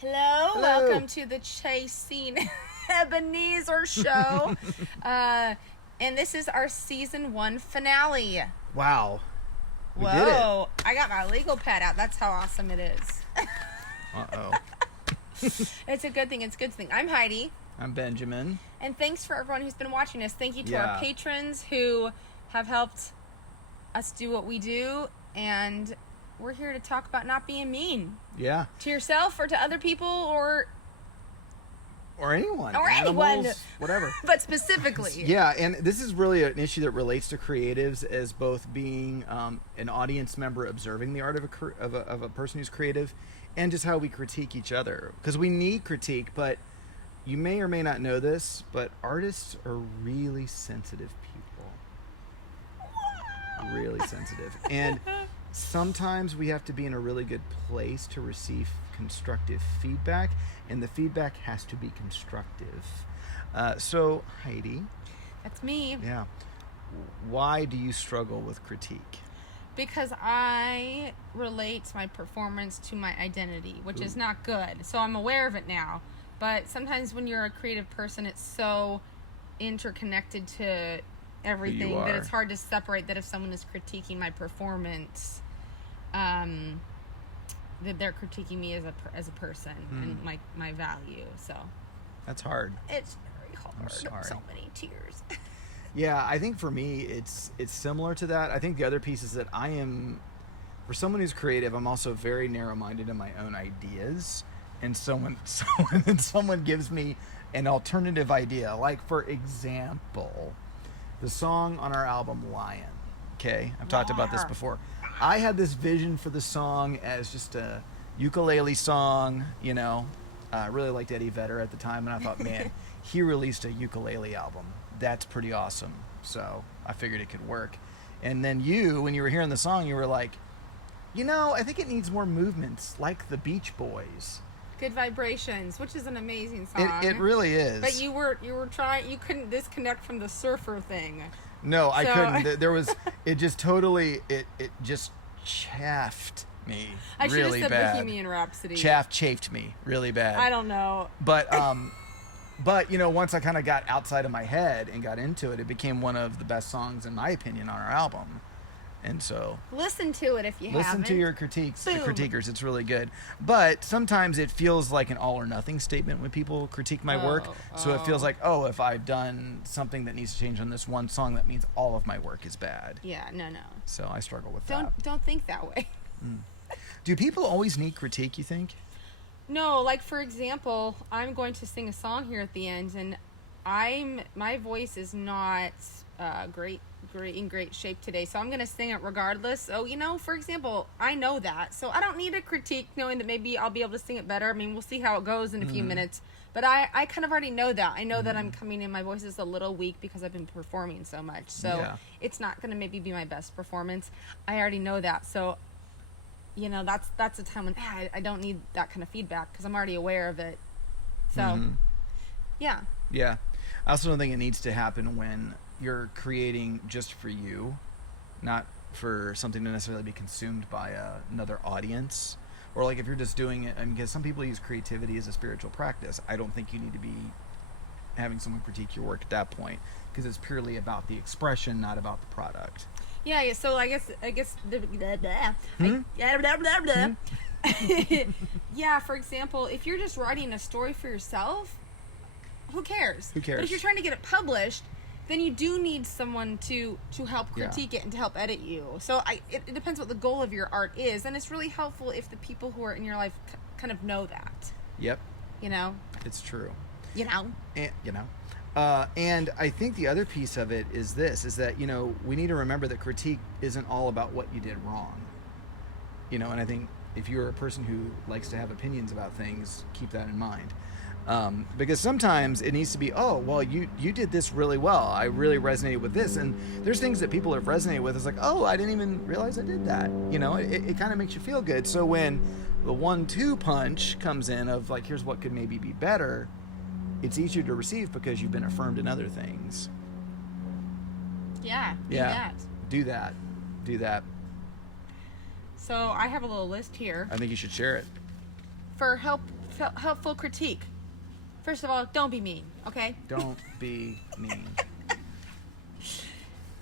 Hello, welcome to the Chasing Ebenezer show. And this is our season 1 finale. Wow. We Whoa, did it. I got my legal pad out. That's how awesome it is. Uh-oh. It's a good thing. It's a good thing. I'm Heidi. I'm Benjamin. And thanks for everyone who's been watching us. Thank you to Yeah. our patrons who have helped us do what we do. And we're here to talk about not being mean. Yeah. To yourself or to other people or anyone. Or Animals, anyone. whatever. But specifically. Yeah, and this is really an issue that relates to creatives as both being an audience member observing the art of a person who's creative and just how we critique each other. Because we need critique, but you may or may not know this, but artists are really sensitive people. Really sensitive. And sometimes we have to be in a really good place to receive constructive feedback, and the feedback has to be constructive. So, Heidi. That's me. Yeah. Why do you struggle with critique? Because I relate my performance to my identity, which is not good. So I'm aware of it now. But sometimes when you're a creative person, it's so interconnected to everything that it's hard to separate that if someone is critiquing my performance, that they're critiquing me as a person and my value. So That's hard. it's very hard. I'm sorry. So many tears. Yeah, I think for me, it's similar to that. I think the other piece is that I am, for someone who's creative, I'm also very narrow-minded in my own ideas. And someone gives me an alternative idea. Like, for example, the song on our album, Lion. Okay? I've talked about this before. I had this vision for the song as just a ukulele song, you know. I really liked Eddie Vedder at the time, and I thought, man, he released a ukulele album. That's pretty awesome. So I figured it could work. And then when you were hearing the song, you were like, you know, I think it needs more movements like the Beach Boys. Good Vibrations, which is an amazing song. It really is. But you were trying, you couldn't disconnect from the surfer thing. No, I couldn't. There was, it just totally, it just chaffed me I should really have said bad. Bohemian Rhapsody. Chafed me really bad. I don't know. But you know, once I kind of got outside of my head and got into it, it became one of the best songs, in my opinion, on our album. And so Listen to it if you haven't. listen to your critiques, the Boom. critiquers. It's really good. But sometimes it feels like an all or nothing statement when people critique my work. So it feels like, if I've done something that needs to change on this one song, that means all of my work is bad. Yeah, no. So I struggle with that. Don't think that way. Do people always need critique, you think? No, like for example, I'm going to sing a song here at the end, and my voice is not in great shape today, so I'm going to sing it regardless. So, you know, for example, I know that, so I don't need a critique knowing that maybe I'll be able to sing it better. I mean, we'll see how it goes in a few minutes, but I kind of already know that. I know that I'm coming in, my voice is a little weak because I've been performing so much, so it's not going to maybe be my best performance. I already know that, so you know, that's a time when I don't need that kind of feedback because I'm already aware of it. So, yeah. Yeah. I also don't think it needs to happen when you're creating just for you, not for something to necessarily be consumed by another audience. Or like if you're just doing it, because some people use creativity as a spiritual practice. I don't think you need to be having someone critique your work at that point because it's purely about the expression, not about the product. Yeah, so I guess yeah, for example, if you're just writing a story for yourself, who cares? Who cares? But if you're trying to get it published, then you do need someone to help critique it and to help edit you. So it depends what the goal of your art is, and it's really helpful if the people who are in your life kind of know that. Yep. You know? It's true. You know? And I think the other piece of it is that, you know, we need to remember that critique isn't all about what you did wrong. You know, and I think if you're a person who likes to have opinions about things, keep that in mind. Because sometimes it needs to be, you did this really well. I really resonated with this. And there's things that people have resonated with. It's like, I didn't even realize I did that. You know, it kind of makes you feel good. So when the 1-2 punch comes in of like, here's what could maybe be better, it's easier to receive because you've been affirmed in other things. Yeah. Do that. So I have a little list here. I think you should share it. For help helpful critique. First of all, don't be mean, okay? Don't be mean.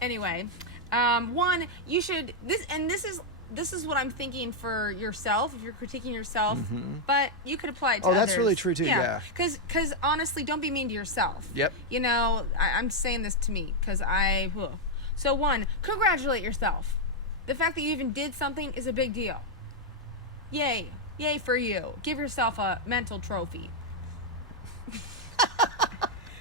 Anyway, one, you should this is what I'm thinking for yourself if you're critiquing yourself, but you could apply it to others. That's really true too. Yeah. Because honestly, don't be mean to yourself. Yep. You know, I'm saying this to me because So one, congratulate yourself. The fact that you even did something is a big deal. Yay for you. Give yourself a mental trophy.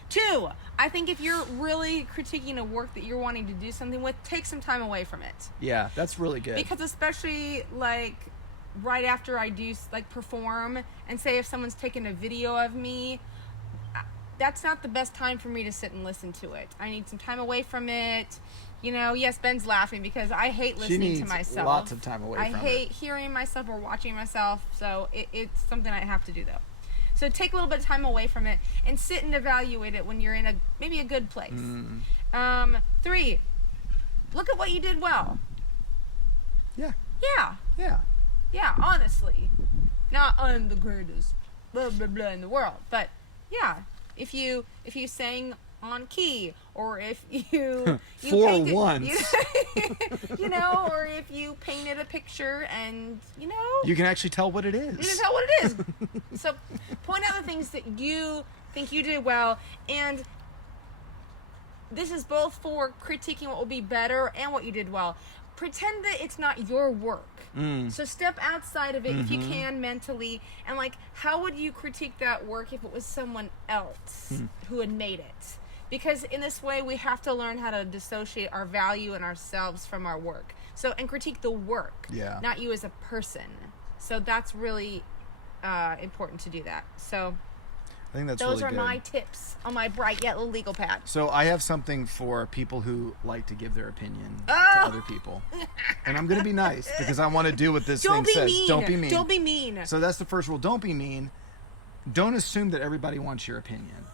Two, I think if you're really critiquing a work that you're wanting to do something with, take some time away from it. Yeah, that's really good. Because especially like right after I do like perform, and say if someone's taken a video of me, that's not the best time for me to sit and listen to it. I need some time away from it. You know, yes, Ben's laughing because I hate listening to myself. Lots of time away from it. I hate hearing myself or watching myself, so it's something I have to do though. So take a little bit of time away from it and sit and evaluate it when you're in maybe a good place. Three, look at what you did well. Yeah. Yeah. Yeah. Yeah, honestly. Not I'm the greatest blah blah blah in the world, but yeah, if you sang on key, or if you for painted, once, you know, or if you painted a picture and you can actually tell what it is. You can tell what it is. So point out the things that you think you did well, and this is both for critiquing what will be better and what you did well. Pretend that it's not your work. So step outside of it if you can mentally, and like, how would you critique that work if it was someone else who had made it? Because in this way, we have to learn how to dissociate our value and ourselves from our work. So, and critique the work, not you as a person. So that's really important to do that. So I think that's those really are good. my tips on my bright yet legal pad. So I have something for people who like to give their opinion to other people. And I'm going to be nice because I want to do what this thing says. Mean. Don't be mean. Don't be mean. So that's the first rule. Don't be mean. Don't assume that everybody wants your opinion.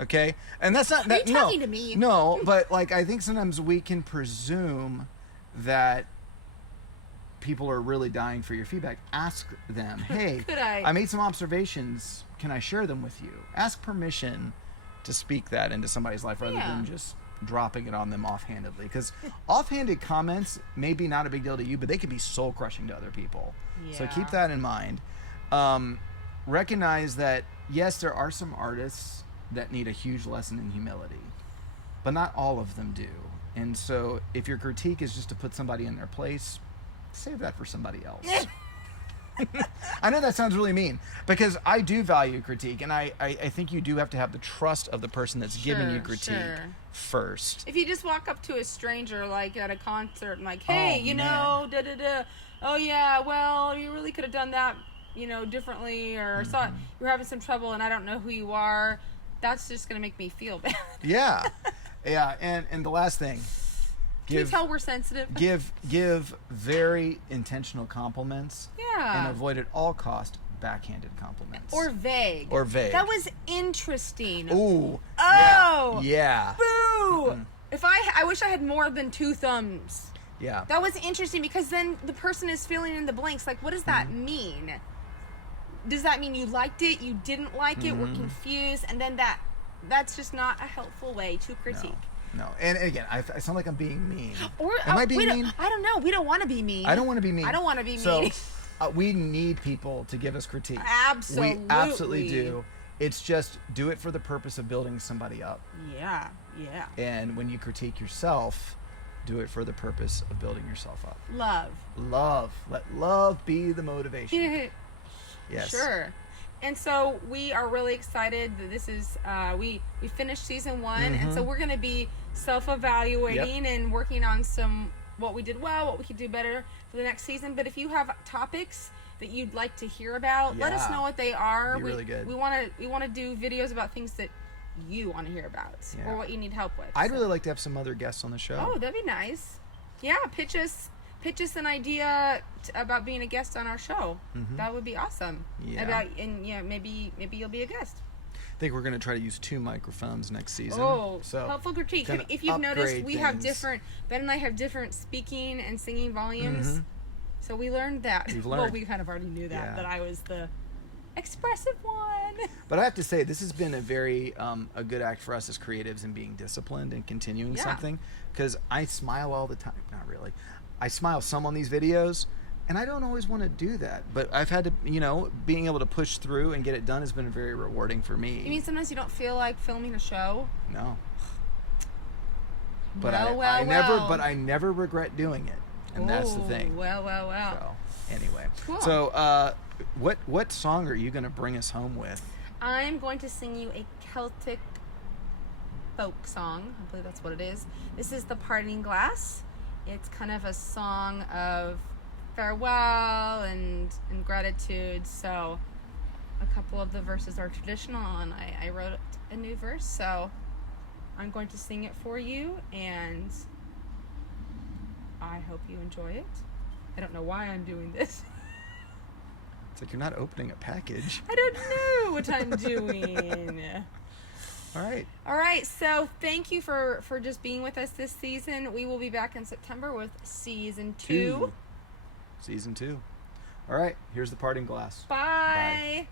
Okay? And that's not... Are you talking to me? No, but like I think sometimes we can presume that people are really dying for your feedback. Ask them, hey, Could I made some observations. Can I share them with you? Ask permission to speak that into somebody's life rather than just dropping it on them offhandedly. Because offhanded comments may be not a big deal to you, but they can be soul crushing to other people. So keep that in mind. Recognize that, yes, there are some artists that need a huge lesson in humility, but not all of them do. And so if your critique is just to put somebody in their place, save that for somebody else. I know that sounds really mean, because I do value critique, and I think you do have to have the trust of the person that's giving you critique first. If you just walk up to a stranger, like at a concert, and like, hey, oh yeah, well, you really could have done that, differently, or saw you're having some trouble and I don't know who you are, that's just going to make me feel bad. Yeah. And the last thing, can you tell we're sensitive? Give very intentional compliments. Yeah. And avoid at all cost backhanded compliments. Or vague. That was interesting. Ooh. Oh. Yeah. Boo. If I wish I had more than 2 thumbs. Yeah. That was interesting, because then the person is filling in the blanks. Like, what does that mean? Does that mean you liked it? You didn't like it? We're confused, and then that's just not a helpful way to critique. No. And again, I sound like I'm being mean. Or am I being mean? I don't know. We don't want to be mean. I don't want to be mean. I don't want to be so, mean. We need people to give us critique. Absolutely. We absolutely do. It's just do it for the purpose of building somebody up. Yeah. And when you critique yourself, do it for the purpose of building yourself up. Love. Let love be the motivation. Yes. Sure. And so we are really excited that this is we finished season 1, and so we're going to be self-evaluating and working on what we did well, what we could do better for the next season. But if you have topics that you'd like to hear about, let us know what they are. Be really good. We want to do videos about things that you want to hear about or what you need help with. I'd really like to have some other guests on the show. Oh, that'd be nice. Yeah, pitch us an idea about being a guest on our show. That would be awesome. Yeah. Maybe you'll be a guest. I think we're going to try to use 2 microphones next season. Oh, so helpful critique. If you've noticed, we have different. Ben and I have different speaking and singing volumes. So we learned that. We've learned. Well, we kind of already knew that I was the expressive one. But I have to say, this has been a very a good act for us as creatives in being disciplined and continuing Yeah. something. Because I smile all the time. Not really. I smile some on these videos, and I don't always want to do that. But I've had to, being able to push through and get it done has been very rewarding for me. You mean sometimes you don't feel like filming a show? No. But Well. I never regret doing it, and that's the thing. Well. So anyway, Cool. so what song are you going to bring us home with? I'm going to sing you a Celtic folk song. I believe that's what it is. This is The Parting Glass. It's kind of a song of farewell and gratitude. So a couple of the verses are traditional, and I wrote a new verse. So I'm going to sing it for you, and I hope you enjoy it. I don't know why I'm doing this. It's like you're not opening a package. I don't know what I'm doing. All right, so thank you for just being with us this season. We will be back in September with season 2. Season 2. All right, here's The Parting Glass. Bye.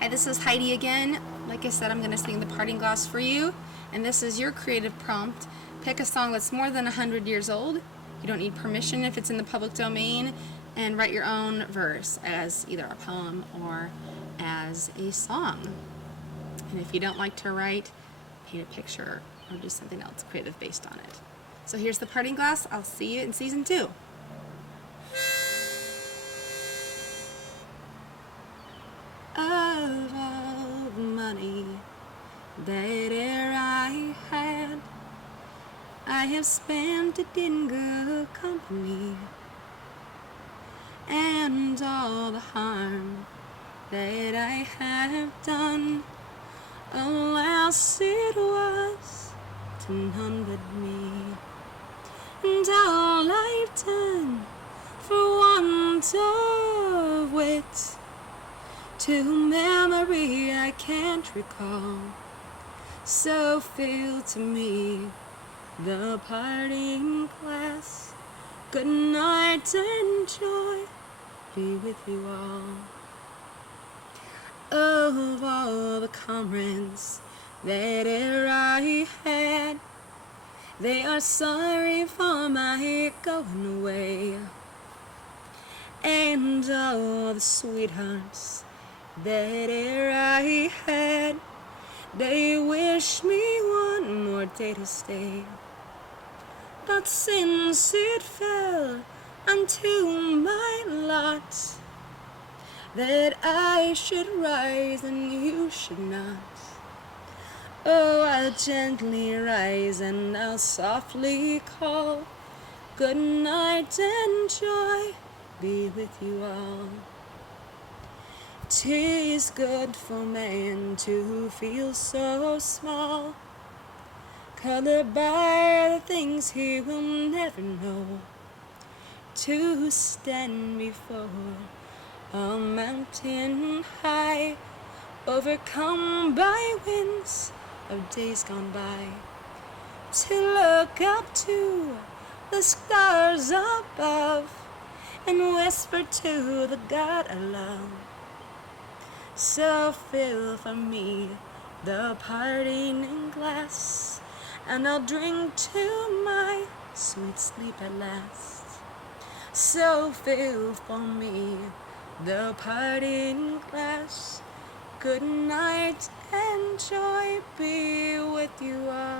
Hi, this is Heidi again. Like I said, I'm going to sing The Parting Glass for you. And this is your creative prompt. Pick a song that's more than 100 years old. You don't need permission if it's in the public domain. And write your own verse as either a poem or as a song. And if you don't like to write, paint a picture or do something else creative based on it. So here's The Parting Glass. I'll see you in season 2. Of all the money that e'er I had, I have spent it in good company, and all the harm that I have done, alas, it was to none but me. And all I've done for want of wit, to memory I can't recall. So fill to me the parting glass. Good night and joy be with you all. Of all the comrades that e'er I had, they are sorry for my going away. And all the sweethearts that e'er I had, they wish me one more day to stay. But since it fell unto my lot that I should rise and you should not, oh, I'll gently rise and I'll softly call. Good night and joy be with you all. 'Tis good for man to feel so small, colored by the things he will never know, to stand before a mountain high, overcome by winds of days gone by, to look up to the stars above and whisper to the God I love. So fill for me the parting glass, and I'll drink to my sweet sleep at last. So fill for me the parting glass. Good night and joy be with you all.